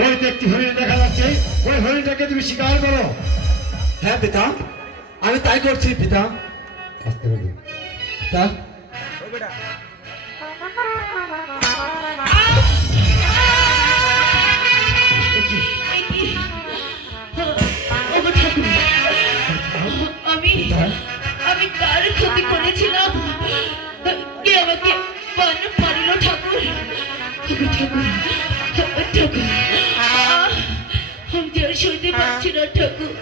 ওই তো একটি হরিণ দেখা যাচ্ছে, ওই হরিণটাকে তুমি শিকার করো। হ্যাঁ পিতা, আমি তাই করছি পিতা। আস্তে করে তা আমি আমি কার ক্ষতি করেছিলাম? কে আমাকে মারিল ঠাকুর? ঠাকুর ঠাকুর, আমি যে আর সইতে পারছি না ঠাকুর।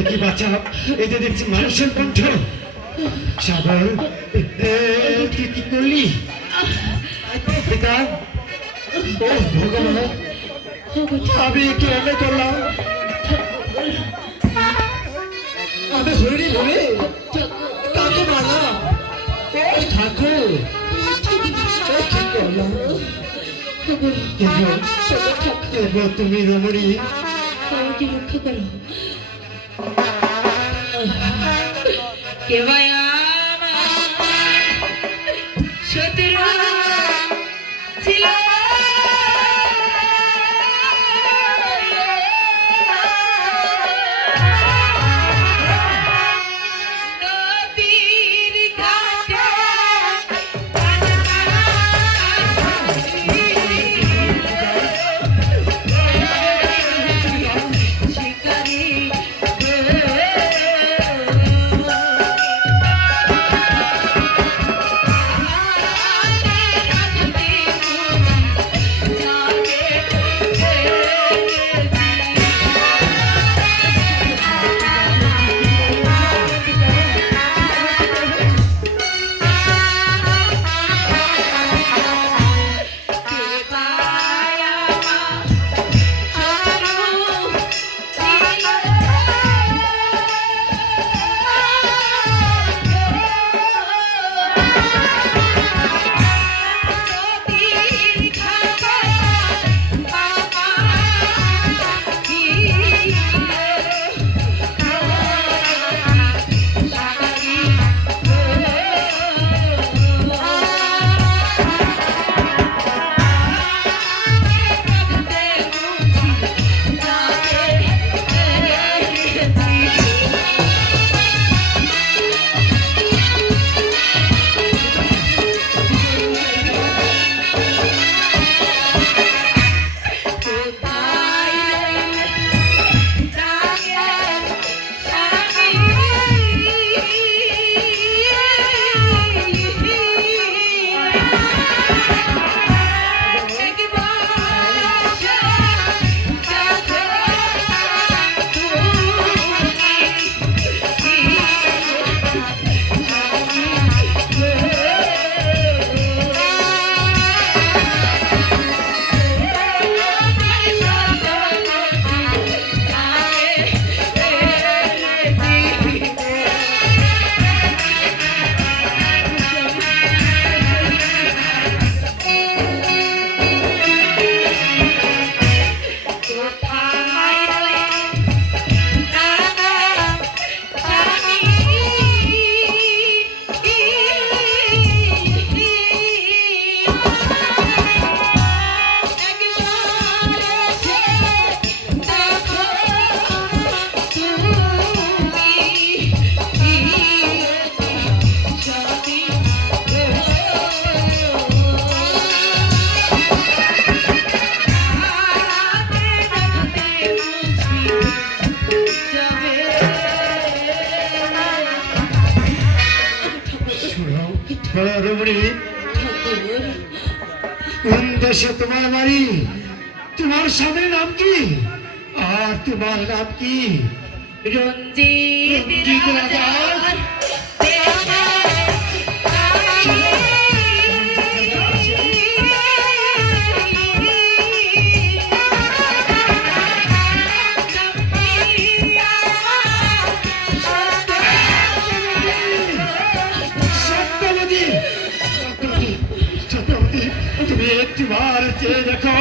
একই বাচ্চা, এই যে দেখছি মানুষের কণ্ঠ। সাগর, তুই কি করলি পিতা? ও ভগবান, আমি কি এমনি করলাম? আমি হরিণী ভেবে কাকে মারলাম? ও ঠাকুর, কি করলাম? তুমি রমণী, আমাকে রক্ষা করো। কে ভাই আমার শত্রু ছিল, নদীর ঘাটে শিকারি রমণী, কোন দেশে তোমার বাড়ি? তোমার স্বামীর নাম কি? আর তোমার নাম কি? রঞ্জিত রাজার তুমি একটিবার চেয়ে দেখো,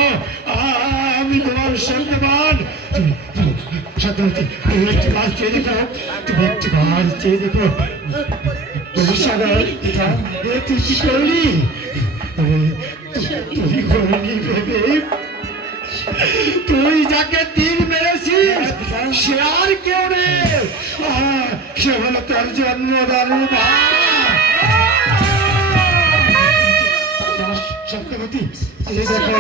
আমি তোমার সন্তান। সত্যবতী, তুমি একটিবার চেয়ে দেখো, তুমি একটিবার চেয়ে দেখো। সাগর, তুই কি করলি? তুই করিনি ভেবে তুই যাকে তীর মেরেছিস সে আর কেউ নেই, সে হলো তোর জন্মদানু মা সত্যবতী। এই দেখো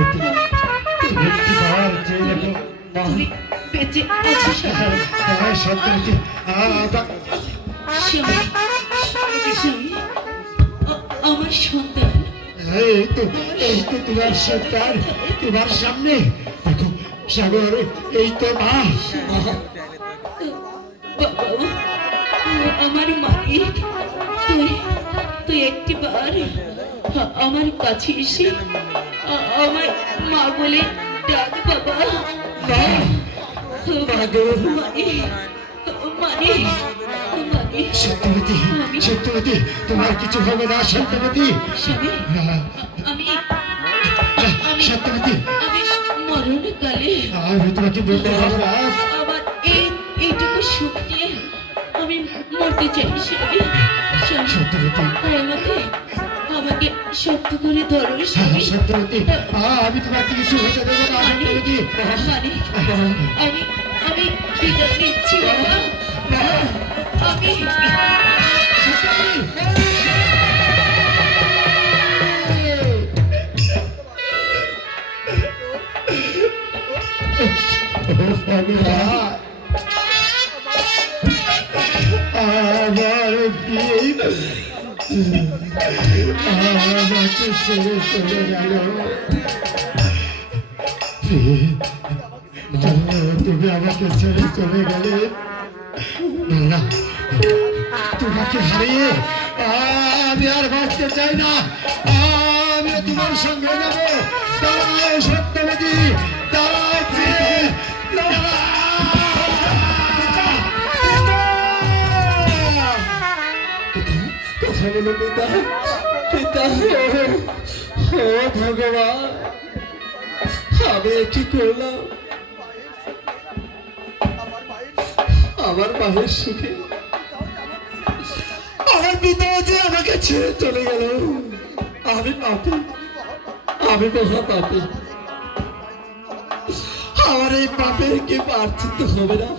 একটিবার যে দেখো মা তুমি বেঁচে আছো স্বামী। সত্যবতী স্বামী, স্বামী, আমার সন্তান। এই তো তোমার সন্তান তোমার সামনে দেখো সাগর, এই তো মা। বাবা, আমার মালিক, তুই একটিবার আমার কাছে এসে আমার মা বলে ডাক বাবা। সত্যবতী, সত্যবতী, তোমার কিছু হবে না সত্যবতী। স্বামী, আমি সত্যবতী, আমি মরণকালে আমি তোমাকে বলতে পারবো না। আমার এইটুকু সুখ নিয়ে আমি মরতে চাই স্বামী। সত্যবতী, আমাকে শক্ত করে ধরো স্বামী। সত্যবতী, আমি তোমাকে কিছু হতে দেবো না সত্যবতী। আমি বিদায় নিচ্ছি বাবা। আমি আমার আমাকে ছেড়ে চলে গেল। তুমি আমাকে ছেড়ে চলে গেলে না, তোমাকে হারিয়ে আমি আর বাঁচতে চাই না। আমি তোমার সঙ্গে যাবো। দাঁড়াও সত্যবতী, দাঁড়াও কথা বলো পিতা, পিতা, ও ভগবান, আমি কি করলাম আমার মায়ের সুখে? আমার পিতা যে আমাকে ছেড়ে চলে গেল। আমি পাপী, আমি মহা পাপী। আমার এই পাপের কি প্রার্থিত হবে না?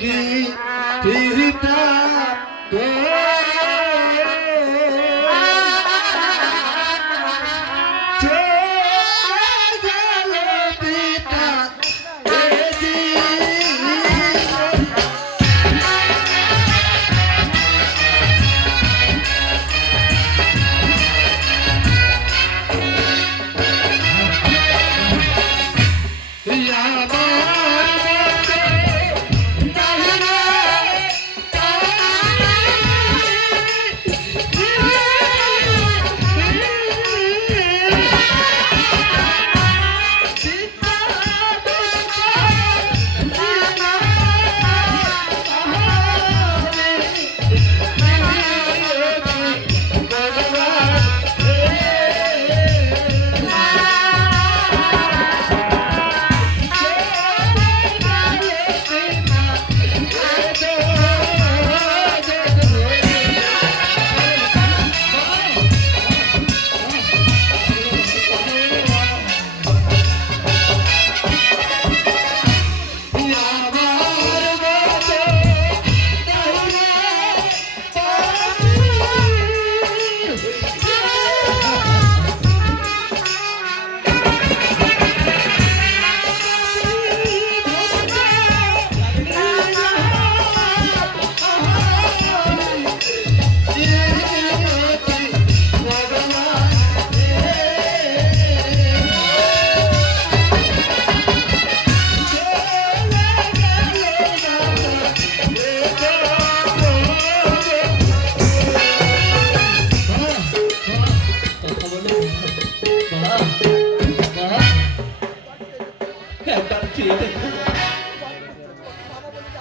কি পিতা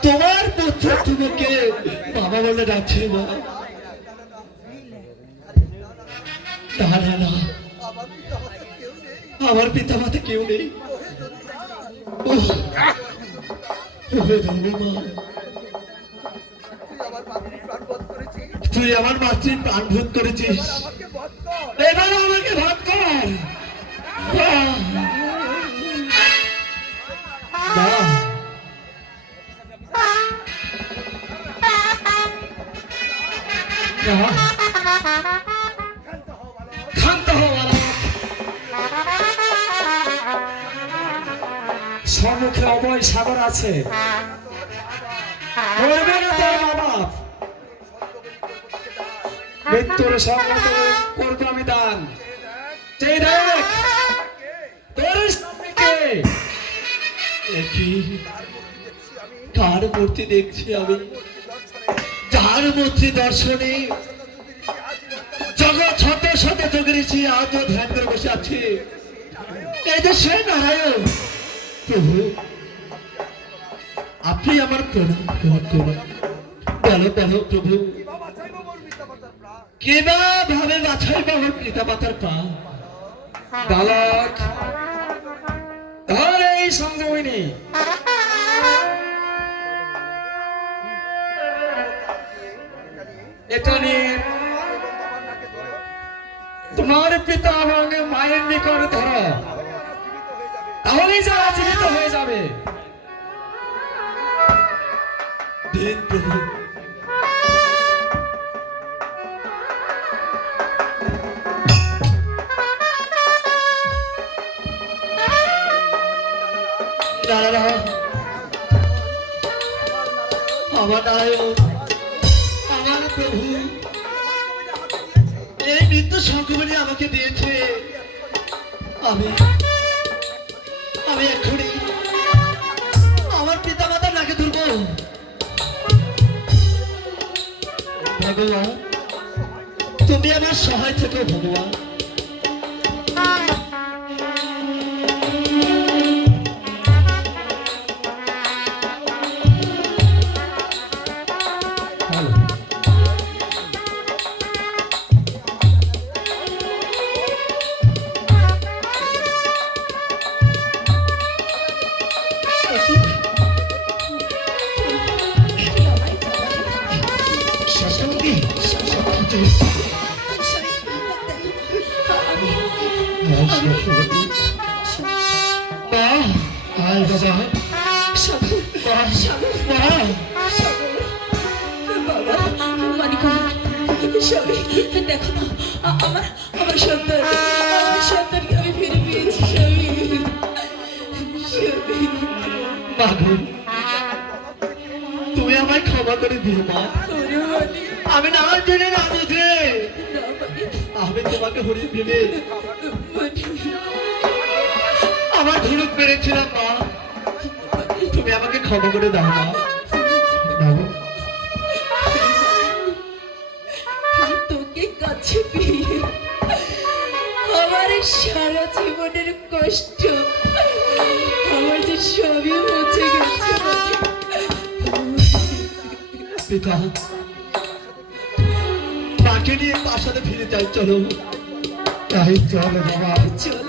তোমার পুত্র তোমাকে বাবা বলে ডাকছে না। না না, আমার পিতা মাতা কেউ নেই। তোকে ধন্যবাদ। তুই আমার মাতৃর প্রাণ বোধ করেছিস, এবার আমাকে ভাত কর। দাঁড়া। ক্ষান্ত হও বালক। সম্মুখে অভয় সাগর আছে, করবে না তোর মা বাপ। মৃত্যুর সঙ্গে করবো আমি দান। চেয়ে দেখ তোর স্বামীকে। কার মূর্তি দেখছি আমি, যার মূর্তি দর্শনে জগৎ শত শত যোগেছি আজও ধ্যান করে বসে আছি। এই যে সে নারায়ণ। প্রভু আপনি আমার প্রণাম গ্রহণ করুন। বলো বলো প্রভু, কেবা ভাবে বাছাই আমার পিতা মাতার পা। বালক ধর এই সংযমিনী। এটা নিয়ে তোমার পিতা এবং মায়ের নিকট ধরো, তাহলেই যারা জীবিত হয়ে যাবে। দিন প্রভু। আমার নারায়ণ, আমার প্রভু এই মৃত্যু সংক্রমণে আমাকে দিয়েছে। আমি এক্ষুনি আমার পিতা মাতার নাকে ধরবো। ভগবান তুমি আমার সহায় থেকো ভগবান। দেখো না, আমার সন্তানকে আমি ফিরে পেয়েছি। তুমি আমায় ক্ষমা করে দিও মা। আমি না জেনে না বুঝে আমি তোমাকে হরিণ ভেবে আমার ধনুক মেরেছিলাম মা। তুমি আমাকে ক্ষমা করে দাও মা। তোকে কাছে পেয়ে আমার সারা জীবনের কষ্ট আমার যে সবই মুছে গেছে। পিতা মাকে নিয়ে প্রাসাদে ফিরে যাই, চলো। তাই চলো বাবা। চল